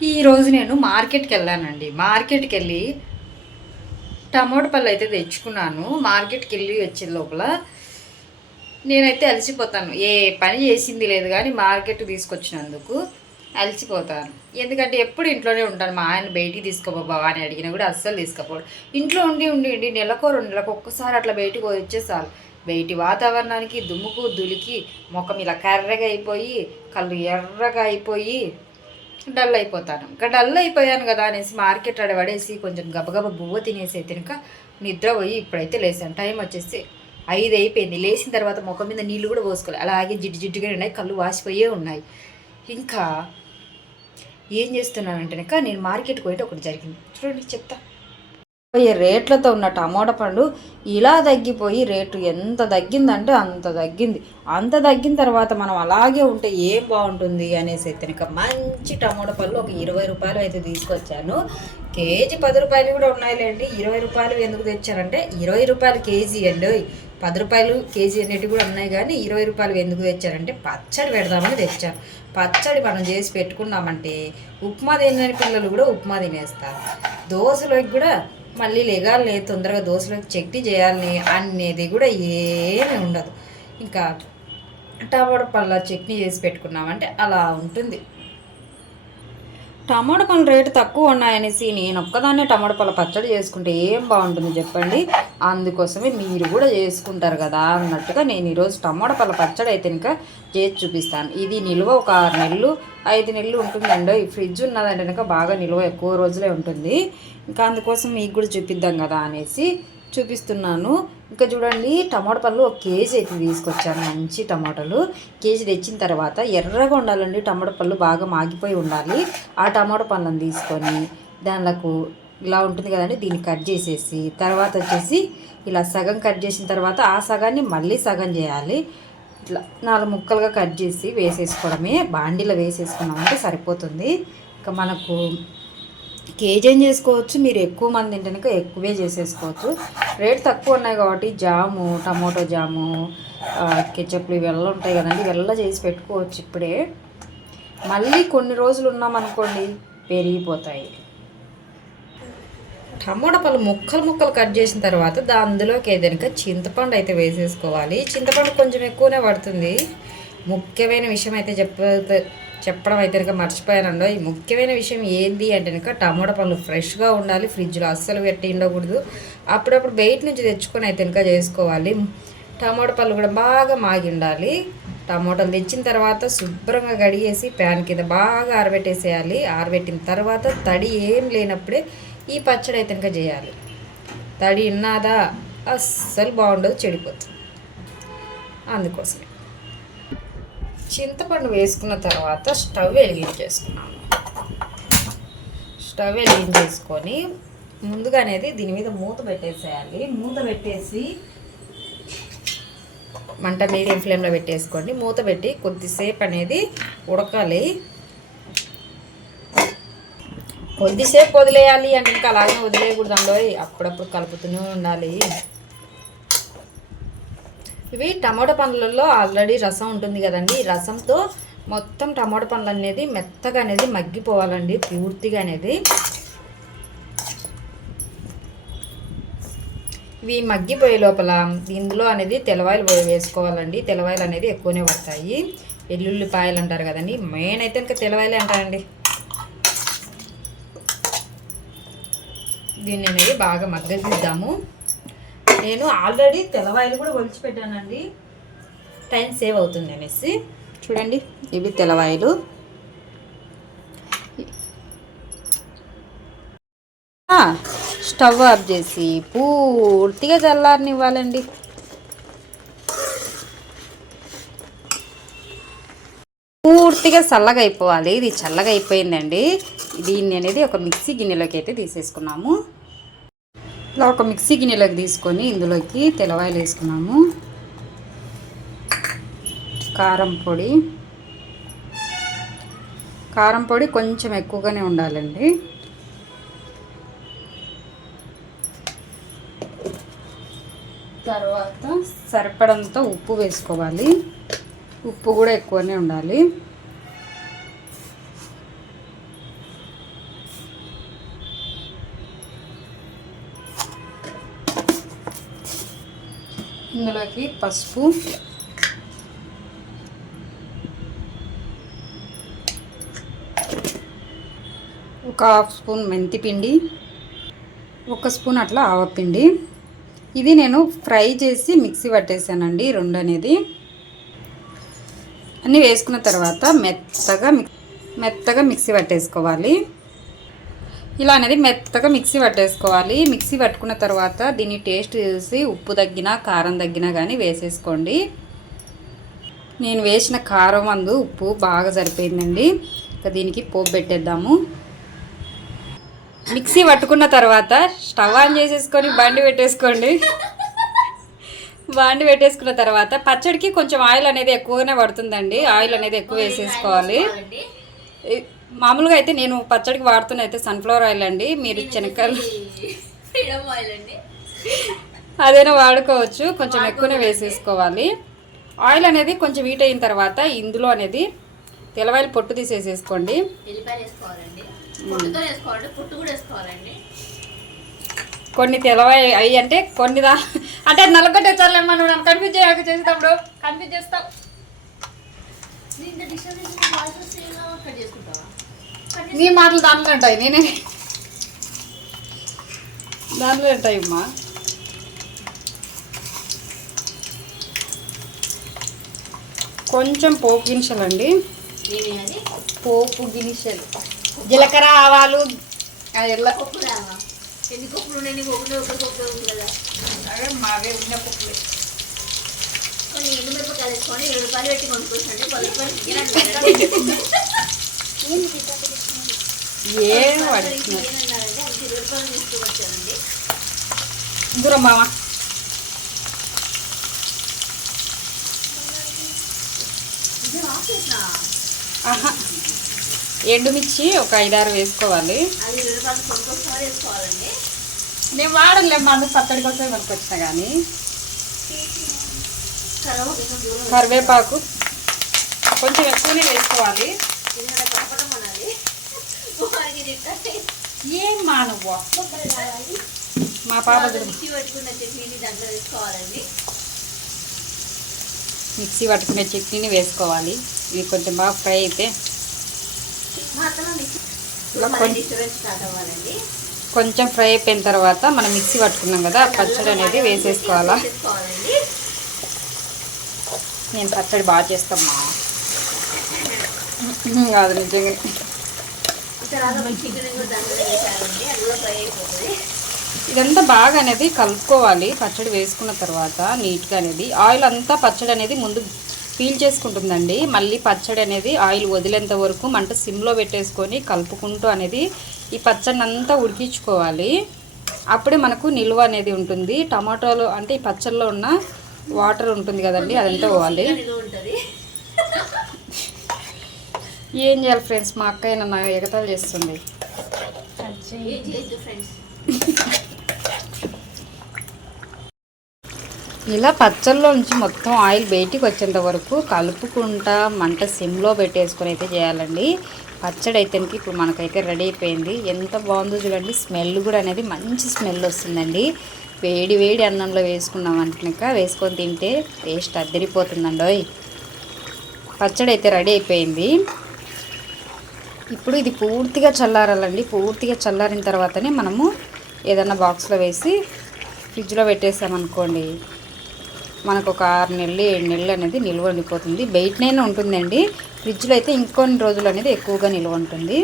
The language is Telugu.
ఈరోజు నేను మార్కెట్కి వెళ్ళానండి. మార్కెట్కి వెళ్ళి టమోటా పళ్ళు అయితే తెచ్చుకున్నాను. మార్కెట్కి వెళ్ళి వచ్చే లోపల నేనైతే అలసిపోతాను. ఏ పని చేసింది లేదు కానీ మార్కెట్ తీసుకొచ్చినందుకు అలసిపోతాను. ఎందుకంటే ఎప్పుడు ఇంట్లోనే ఉంటాను. మా ఆయన బయటికి తీసుకోబాబా అని అడిగినా కూడా అస్సలు తీసుకుపోడు. ఇంట్లో ఉండి ఉండి ఉండి నెలకో 2 నెలలకు ఒక్కసారి అట్లా బయటికి వచ్చేసారు. బయటి వాతావరణానికి దుమ్ముకు దులికి ముఖం ఇలా కర్రగా అయిపోయి కళ్ళు ఎర్రగా అయిపోయి డల్ అయిపోతాను. ఇంకా డల్ అయిపోయాను కదా అనేసి మార్కెట్ పడేసి కొంచెం గబగబ బువ్వ తినేసి అయితే ఇంకా నిద్ర పోయి ఇప్పుడైతే లేసాను. టైం వచ్చేసి 5 అయిపోయింది. లేచిన తర్వాత ముఖం మీద నీళ్ళు కూడా పోసుకోవాలి. అలాగే జిడ్డు జిడ్డుగా ఉన్నాయి, కళ్ళు వాసిపోయే ఉన్నాయి. ఇంకా ఏం చేస్తున్నానంటే ఇంకా నేను మార్కెట్కి పోయితే ఒకటి జరిగింది చూడండి, చెప్తా. రేట్లతో ఉన్న టమోటా పండు ఇలా తగ్గిపోయి రేటు ఎంత తగ్గిందంటే అంత తగ్గింది. అంత తగ్గిన తర్వాత మనం అలాగే ఉంటే ఏం బాగుంటుంది అనేసి అయితే ఇక మంచి టమోటా పళ్ళు ఒక 20 రూపాయలు అయితే తీసుకొచ్చాను. కేజీ 10 రూపాయలు కూడా ఉన్నాయిలేండి. 20 రూపాయలు ఎందుకు తెచ్చారంటే 20 రూపాయలు కేజీ అండి, 10 రూపాయలు కేజీ అనేటివి కూడా ఉన్నాయి. కానీ 20 రూపాయలు ఎందుకు తెచ్చారంటే పచ్చడి పెడదామని తెచ్చారు. పచ్చడి మనం చేసి పెట్టుకున్నామంటే ఉప్మా తినని పిల్లలు కూడా ఉప్మా తినేస్తారు. దోశలోకి కూడా మళ్ళీ లేగాలి తొందరగా దోశలోకి చట్నీ చేయాలని అనేది కూడా ఏమీ ఉండదు. ఇంకా టమాటా పళ్ళ చట్నీ చేసి పెట్టుకున్నామంటే అలా ఉంటుంది. టమాటా పళ్ళ రేటు తక్కువ ఉన్నాయనేసి నేను ఒక్కదాన్నే టమాటా పళ్ళ పచ్చడి చేసుకుంటే ఏం బాగుంటుంది చెప్పండి. అందుకోసమే మీరు కూడా చేసుకుంటారు కదా అన్నట్టుగా నేను ఈరోజు టమాటా పళ్ళ పచ్చడి అయితే ఇంకా చేసి చూపిస్తాను. ఇది నిల్వ ఒక 6 నెలలు 5 నెలలు ఉంటుందండి. ఈ ఫ్రిడ్జ్ ఉన్నదంటే కనుక బాగా నిల్వ ఎక్కువ రోజులే ఉంటుంది. ఇంకా అందుకోసం మీకు కూడా చూపిద్దాం కదా అనేసి చూపిస్తున్నాను. ఇంకా చూడండి, టమాటా పళ్ళు 1 కేజీ అయితే తీసుకొచ్చాను. మంచి టమాటాలు కేజీ తెచ్చిన తర్వాత ఎర్రగా ఉండాలండి. టమాటా పళ్ళు బాగా మాగిపోయి ఉండాలి. ఆ టమాటా పళ్ళని తీసుకొని దానిలకు ఇలా ఉంటుంది కదండి, దీన్ని కట్ చేసేసి తర్వాత వచ్చేసి ఇలా సగం కట్ చేసిన తర్వాత ఆ సగాన్ని మళ్ళీ సగం చేయాలి. ఇట్లా 4 ముక్కలుగా కట్ చేసి వేసేసుకోవడమే. బాండీలో వేసేసుకున్నామంటే సరిపోతుంది. ఇంకా మనకు కేజీ ఏం చేసుకోవచ్చు, మీరు ఎక్కువ మంది తింటే ఎక్కువే చేసేసుకోవచ్చు. రేట్ తక్కువ ఉన్నాయి కాబట్టి జాము, టమోటో జాము, కెచప్లు ఇవెల్ల ఉంటాయి కదండి, ఇవెల్ల చేసి పెట్టుకోవచ్చు ఇప్పుడే. మళ్ళీ కొన్ని రోజులు ఉన్నామనుకోండి పెరిగిపోతాయి. టమోటా పళ్ళు ముక్కలు ముక్కలు కట్ చేసిన తర్వాత అందులోకి ఏదైనా చింతపండు అయితే వేసేసుకోవాలి. చింతపండు కొంచెం ఎక్కువనే పడుతుంది. ముఖ్యమైన విషయం అయితే చెప్పడం అయితే కనుక మర్చిపోయానండి. ఈ ముఖ్యమైన విషయం ఏంది అంటే కనుక టమోటా పళ్ళు ఫ్రెష్గా ఉండాలి. ఫ్రిడ్జ్లో అస్సలు పెట్టి ఉండకూడదు. అప్పుడప్పుడు బయట నుంచి తెచ్చుకొని అయితే కనుక చేసుకోవాలి. టమోటా పళ్ళు కూడా బాగా మాగి ఉండాలి. టమోటాలు తెచ్చిన తర్వాత శుభ్రంగా కడిగేసి ప్యాన్ కింద బాగా ఆరబెట్టేసేయాలి. ఆరబెట్టిన తర్వాత తడి ఏం లేనప్పుడే ఈ పచ్చడి అయితే కనుక చేయాలి. తడి ఉన్నదా అస్సలు బాగుండదు, చెడిపోతుంది. అందుకోసమే చింతపండు వేసుకున్న తర్వాత స్టవ్ వెలిగించేసుకున్నాను. స్టవ్ వెలిగించేసుకొని ముందుగా అనేది దీని మీద మూత పెట్టేసేయాలి. మూత పెట్టేసి మంట మీడియం ఫ్లేమ్లో పెట్టేసుకోండి. మూత పెట్టి కొద్దిసేపు అనేది ఉడకాలి. కొద్దిసేపు వదిలేయాలి అంటే ఇంకా అలాగే వదిలేయకూడదండో, అప్పుడప్పుడు కలుపుతూనే ఉండాలి. ఇవి టమాటా పండ్లలో ఆల్రెడీ రసం ఉంటుంది కదండి. ఈ రసంతో మొత్తం టమాటా పండ్లు అనేది మెత్తగా అనేది మగ్గిపోవాలండి పూర్తిగా అనేది. ఇవి మగ్గిపోయే లోపల ఇందులో అనేది తెల్లవాయలు వేసుకోవాలండి. తెల్లవాయలు అనేది ఎక్కువనే పడతాయి. వెల్లుల్లిపాయలు అంటారు కదండి, మెయిన్ అయితే ఇంకా తెల్లవాయలే అంటారండి. దీన్ని అనేది బాగా మగ్గదిద్దాము. నేను ఆల్రెడీ తెల్లవాయలు కూడా ఒలిచిపెట్టానండి, టైం సేవ్ అవుతుంది అనేసి. చూడండి, ఇవి తెల్లవాయలు. స్టవ్ ఆఫ్ చేసి పూర్తిగా చల్లారనివ్వాలండి. పూర్తిగా చల్లగా అయిపోవాలి. ఇది చల్లగా అయిపోయిందండి. దీన్ని అనేది ఒక మిక్సీ గిన్నెలోకి అయితే తీసేసుకున్నాము. ఇలా ఒక మిక్సీ గిన్నెలోకి తీసుకొని ఇందులోకి తెల్లవాయలు వేసుకున్నాము. కారం పొడి కొంచెం ఎక్కువగానే ఉండాలండి. తర్వాత సరిపడంత ఉప్పు వేసుకోవాలి. ఉప్పు కూడా ఎక్కువనే ఉండాలి. ఇందులోకి పసుపు, ఒక హాఫ్ స్పూన్ మెంతిపిండి, ఒక స్పూన్ అట్లా ఆవపిండి. ఇది నేను ఫ్రై చేసి మిక్సీ పట్టేసానండి రెండు అనేది. అన్నీ వేసుకున్న తర్వాత మెత్తగా మిక్సీ పట్టేసుకోవాలి. ఇలా అనేది మెత్తగా మిక్సీ పట్టేసుకోవాలి. మిక్సీ పట్టుకున్న తర్వాత దీన్ని టేస్ట్ చూసి ఉప్పు తగ్గినా కారం తగ్గినా కానీ వేసేసుకోండి. నేను వేసిన కారం అందు ఉప్పు బాగా సరిపోయిందండి. ఇక దీనికి పోపు పెట్టేద్దాము. మిక్సీ పట్టుకున్న తర్వాత స్టవ్ ఆన్ చేసేసుకొని బండి పెట్టేసుకోండి. బండి పెట్టేసుకున్న తర్వాత పచ్చడికి కొంచెం ఆయిల్ అనేది ఎక్కువగానే పడుతుందండి. ఆయిల్ అనేది ఎక్కువ వేసేసుకోవాలి. మామూలుగా అయితే నేను పచ్చడికి వాడుతున్న అయితే సన్ఫ్లవర్ ఆయిల్ అండి. మీరు శనగకాయలు అదైనా వాడుకోవచ్చు. కొంచెం ఎక్కువనే వేసేసుకోవాలి. ఆయిల్ అనేది కొంచెం హీట్ అయిన తర్వాత ఇందులో అనేది తెల్లవాయలు పొట్టు తీసేసేసుకోండి. కొన్ని తెల్లవాయి అవి అంటే కొన్ని అంటే నల్లగొట్టే చాలేమ్మా. నువ్వు నన్ను కన్ఫ్యూజ్ చేయక చేసేటప్పుడు కన్ఫ్యూజ్ చేస్తావు. నీ మాటలు దాంట్లో ఉంటాయి, నేనే దాంట్లో ఉంటాయి అమ్మా. కొంచెం పోపు గినిసెలు అండి. పోపు గినిసెలు జీలకర్ర, ఆవాలు, ఎల్ల మావే ఉన్న పప్పులే. ఏం దూరం మామ. ఆహా, ఎండుమిర్చి ఒక 5-6 వేసుకోవాలి. నేను వాడలేమ్మా, అందుకు పచ్చడి కోసం కొనుక్కొచ్చిన. కానీ కరివేపాకు కొంచెం ఎక్కువనే వేసుకోవాలి. ఏం మానవ్వ మా పాప మిక్సీ పట్టుకునే చట్నీని వేసుకోవాలి. ఇది కొంచెం బాగా ఫ్రై అయితే కొంచెం ఫ్రై అయిపోయిన తర్వాత మనం మిక్సీ పట్టుకున్నాం కదా పచ్చడి అనేది వేసేసుకోవాలా. నేను పచ్చడి బాగా చేస్తామ్మా. కాదు నిజంగా ఇదంతా బాగా అనేది కలుపుకోవాలి. పచ్చడి వేసుకున్న తర్వాత నీట్గా అనేది ఆయిల్ అంతా పచ్చడి అనేది ముందు పీల్ చేసుకుంటుందండి. మళ్ళీ పచ్చడి అనేది ఆయిల్ వదిలేంత వరకు మంట సిమ్లో పెట్టేసుకొని కలుపుకుంటూ అనేది ఈ పచ్చడిని అంతా ఉడికించుకోవాలి. అప్పుడే మనకు నిల్వ అనేది ఉంటుంది. టమాటోలు అంటే ఈ పచ్చడిలో ఉన్న వాటర్ ఉంటుంది కదండి, అదంతా పోవాలి. ఏం చేయాలి ఫ్రెండ్స్, మా అక్క అయినా ఎగతాలు చేస్తుంది. ఇలా పచ్చళ్ళలో నుంచి మొత్తం ఆయిల్ బయటికి వచ్చేంత వరకు కలుపుకుంటా మంట సిమ్లో పెట్టేసుకొని అయితే చేయాలండి. పచ్చడి అయితే ఇప్పుడు మనకైతే రెడీ అయిపోయింది. ఎంత బాగుందో చూడండి. స్మెల్ కూడా అనేది మంచి స్మెల్ వస్తుందండి. వేడి వేడి అన్నంలో వేసుకున్నామంటున్నాక వేసుకొని తింటే టేస్ట్ అద్దరిపోతుందండి. పచ్చడి అయితే రెడీ అయిపోయింది. ఇప్పుడు ఇది పూర్తిగా చల్లారాలండి. పూర్తిగా చల్లారిన తర్వాతనే మనము ఏదన్నా బాక్స్లో వేసి ఫ్రిడ్జ్లో పెట్టేసామనుకోండి, మనకు ఒక 6 నెలలు 7 నెలలు అనేది నిల్వ ఉండిపోతుంది. బయటనే ఉంటుందండి. ఫ్రిడ్జ్లో అయితే ఇంకొన్ని రోజులు అనేది ఎక్కువగా నిల్వ ఉంటుంది.